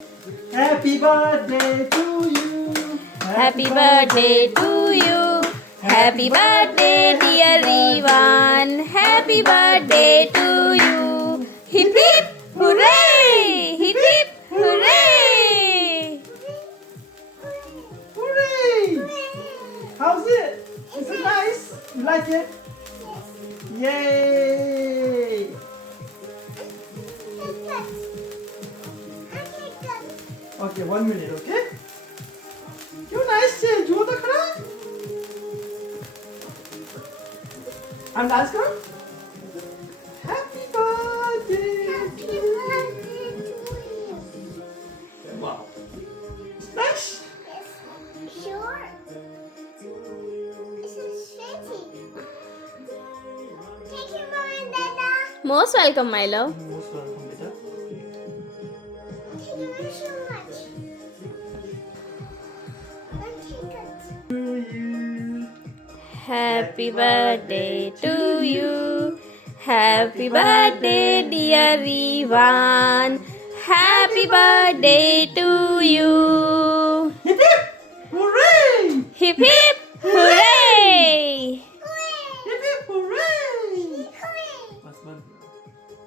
Happy birthday to you. Happy birthday to you. Happy birthday, dear Ivan. Happy birthday to you. Hip hip hooray! Hip hip hooray! Hooray! How's it? Is it nice? You like it? Yay! Okay, 1 minute, okay? क्यों nice है? जुआ तो खड़ा? हम dance करो? Happy birthday to you. Wow. It's nice. Most welcome, my love. Most welcome, beta. To you. Happy birthday to you. Happy birthday, dear Ivan. Happy birthday to you. Hip hip! Hooray! Hip hip